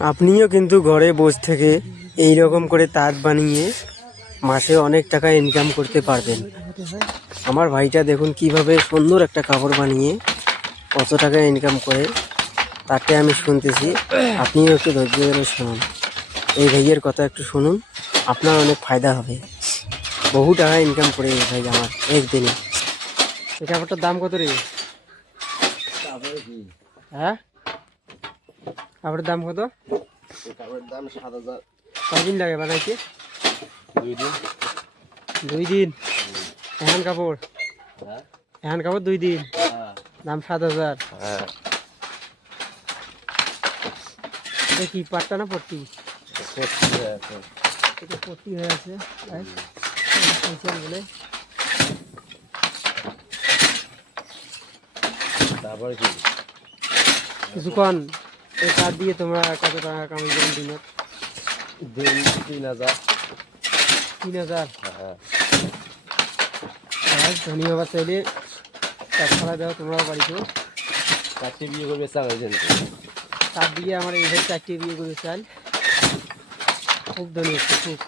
আপনিও কিন্তু ঘরে বসে থেকে এই রকম করে তাঁত বানিয়ে মাসে অনেক টাকা ইনকাম করতে পারবেন। আমার ভাইটা দেখুন কিভাবে সুন্দর একটা কাপড় বানিয়ে কত টাকা ইনকাম করে, তাতে আমি শুনতেছি। আপনিও একটু ধৈর্য ধরে শুনুন, এই ভাইয়ের কথা একটু শুনুন, আপনার অনেক ফায়দা হবে। বহু টাকা ইনকাম করে এই ভাই আমার একদিনে। এই কাপড়টার দাম কত রে? হ্যাঁ, কাপড়ের দাম কত? কাপড়ের দাম 7,000। কয়দিন লাগে বানাইতে? 2 দিন। 2 দিন? এখন কাপড়? হ্যাঁ এখন কাপড় 2 দিন, হ্যাঁ দাম 7,000। হ্যাঁ। এটা কি পাট্টা না পট্টি? সত্যি আছে। এটা পট্টি হয়ে আছে বলে। তারপরে কি কিছুক্ষণ এই কাজ দিয়ে তোমরা কত টাকা কামাই করেন দিনে? দিন 3,000। 3,000? হ্যাঁ। ধনী হবার চাইলে কাজ ফেলা দেওয়া তোমরাও বাড়িতে। 4টে বিয়ে করবে চাল হয়েছে। তার দিকে আমার এই ভাই 4টে বিয়ে করে চাল, খুব ধনী হচ্ছে খুব।